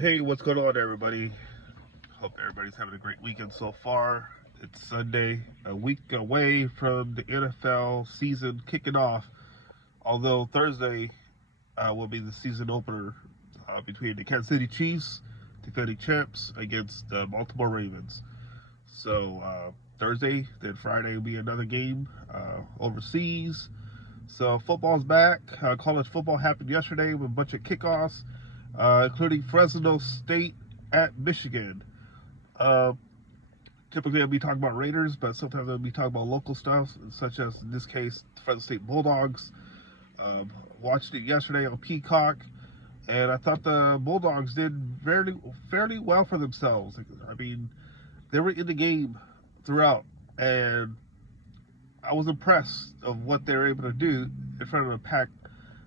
Hey, what's going on, everybody? Hope everybody's having a great weekend so far. It's Sunday, a week away from the NFL season kicking off. Although Thursday will be the season opener between the Kansas City Chiefs, defending champs, against the Baltimore Ravens. So Thursday, then Friday will be another game overseas. So football's back. College football happened yesterday with a bunch of kickoffs, including Fresno State at Michigan. Uh, Typically, I'll be talking about Raiders, but sometimes I'll be talking about local stuff, such as in this case, the Fresno State Bulldogs. Watched it yesterday on Peacock, and I thought the Bulldogs did fairly well for themselves. I mean, they were in the game throughout, and I was impressed of what they were able to do in front of a packed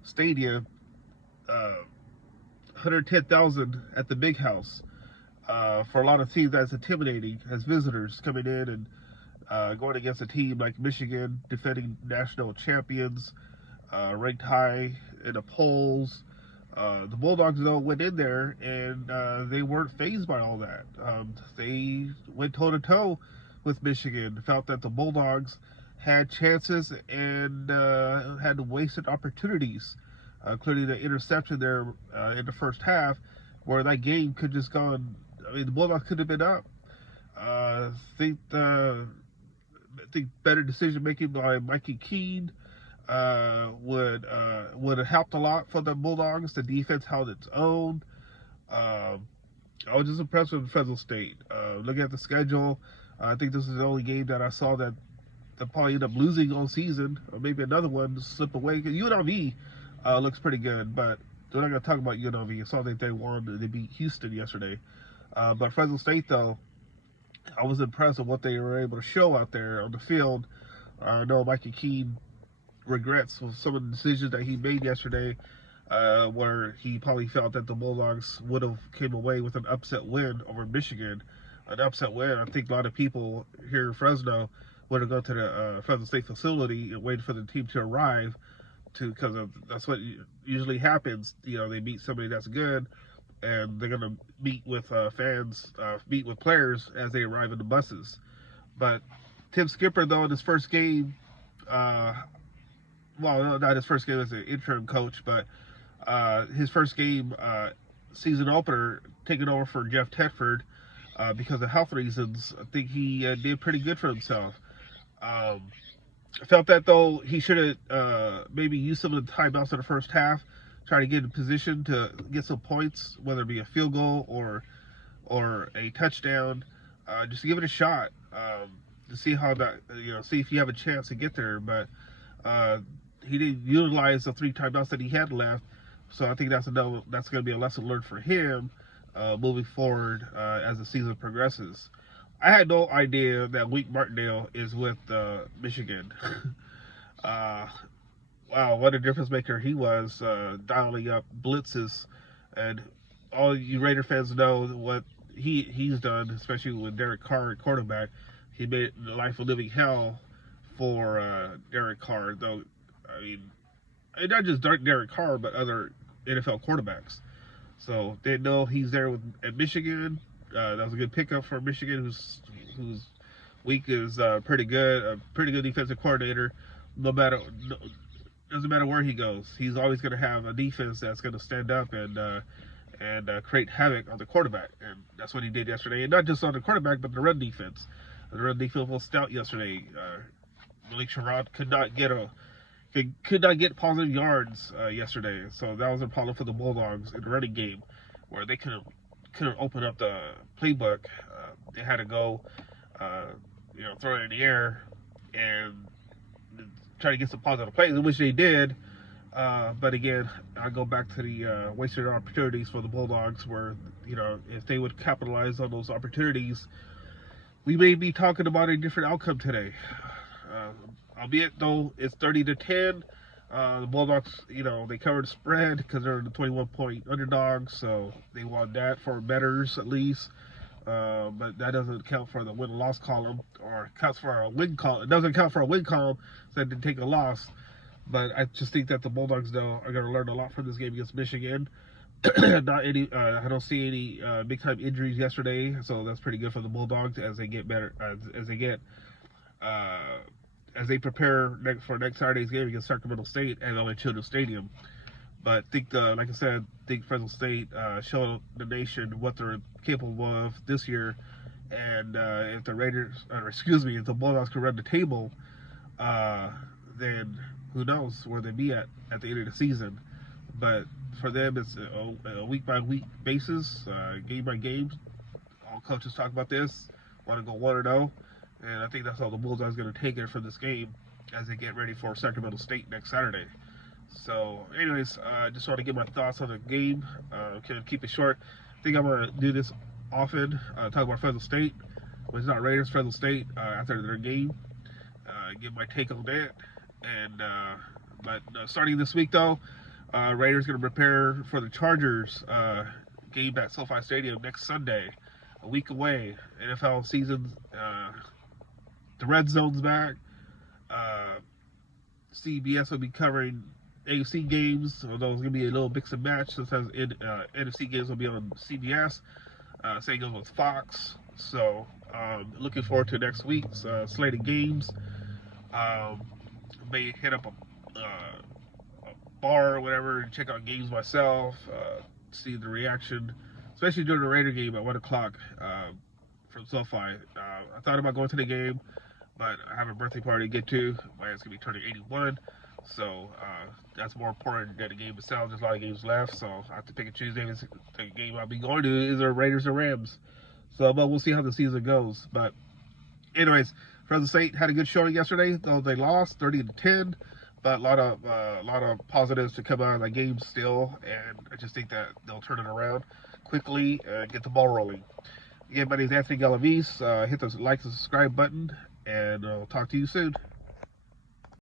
stadium, 110,000 at the Big House. For a lot of teams, that's intimidating as visitors coming in and going against a team like Michigan, defending national champions, ranked high in the polls. The Bulldogs, though, went in there and they weren't fazed by all that. They went toe to toe with Michigan, felt that the Bulldogs had chances and had wasted opportunities, including the interception there in the first half, where that game could just gone. I mean, the Bulldogs could have been up. I think better decision making by Mikey Keene would have helped a lot for the Bulldogs. The defense held its own. I was just impressed with Fresno State. Looking at the schedule, I think this is the only game that I saw that they'll probably end up losing all season, or maybe another one to slip away. UNLV looks pretty good, but we're not going to talk about UNLV. I saw that they won. They beat Houston yesterday. But Fresno State, though, I was impressed with what they were able to show out there on the field. I know Mikey Keene regrets some of the decisions that he made yesterday, where he probably felt that the Bulldogs would have came away with an upset win over Michigan. An upset win. I think a lot of people here in Fresno would have gone to the Fresno State facility and waited for the team to arrive, because that's what usually happens. You know, they meet somebody that's good, and they're gonna meet with fans, meet with players as they arrive in the buses. But Tim Skipper, though, in his first game, uh, well, not his first game as an interim coach, but his first game, season opener, taking over for Jeff Tedford because of health reasons. I think he did pretty good for himself. I felt that, though, he should have maybe used some of the timeouts in the first half, try to get in position to get some points, whether it be a field goal or a touchdown, just to give it a shot, to see how that, see if you have a chance to get there. But he didn't utilize the 3 timeouts that he had left, so I think that's going to be a lesson learned for him moving forward as the season progresses. I had no idea that Wink Martindale is with Michigan. uh, wow, what a difference maker he was, dialing up blitzes, and all you Raider fans know what he's done, especially with Derek Carr at quarterback. He made life a living hell for Derek Carr, though. I mean, and not just Derek Carr, but other NFL quarterbacks. So they know he's there at Michigan. That was a good pickup for Michigan, whose week is pretty good. A pretty good defensive coordinator. Doesn't matter where he goes, he's always going to have a defense that's going to stand up and create havoc on the quarterback, and that's what he did yesterday. And not just on the quarterback, but the run defense. The run defense was stout yesterday. Malik Sherrod could not get positive yards yesterday, so that was a problem for the Bulldogs in the running game, where they couldn't open up the playbook. They had to go, throw it in the air and try to get some positive plays, which they did. But again, I go back to the wasted opportunities for the Bulldogs, where if they would capitalize on those opportunities, we may be talking about a different outcome today. Albeit, though, it's 30-10. The Bulldogs, they covered the spread because they're the 21-point underdogs, so they want that for bettors at least. But that doesn't count for the win-loss column, or counts for a win column. It doesn't count for a win column, so they didn't take a loss. But I just think that the Bulldogs, though, are going to learn a lot from this game against Michigan. Not any. I don't see any big time injuries yesterday, so that's pretty good for the Bulldogs as they get better as they get uh, as they prepare for next Saturday's game against Sacramento State at LA Children's Stadium. But like I said, think Fresno State showed the nation what they're capable of this year, and if the if the Bulldogs can run the table, then who knows where they be at the end of the season. But for them, it's a week by week basis, game by game. All coaches talk about this. Want to go 1-0, and I think that's how the Bulldogs going to take it from this game as they get ready for Sacramento State next Saturday. So, anyways, just want to get my thoughts on the game. Can keep it short. I think I'm gonna do this often. Talk about Fresno State, but it's not Raiders. Fresno State after their game. Give my take on that. And but starting this week though, Raiders gonna prepare for the Chargers game at SoFi Stadium next Sunday, a week away. NFL season. The red zone's back. CBS will be covering AFC games, although it's going to be a little mix and match. Sometimes NFC games will be on CBS. Same goes with Fox. So, looking forward to next week's slate of games. May hit up a bar or whatever and check out games myself, see the reaction, especially during the Raider game at 1 o'clock from SoFi. I thought about going to the game, but I have a birthday party to get to. My aunt's going to be turning 81. So that's more important than the game itself. There's a lot of games left, so I have to pick and choose. The game I'll be going to is the Raiders or Rams. So, but we'll see how the season goes. But, anyways, Fresno State had a good showing yesterday, though they lost 30-10. But a lot of positives to come out of that game still, and I just think that they'll turn it around quickly and get the ball rolling. Again, my name is Anthony Galavis. Hit the like and subscribe button, and I'll talk to you soon.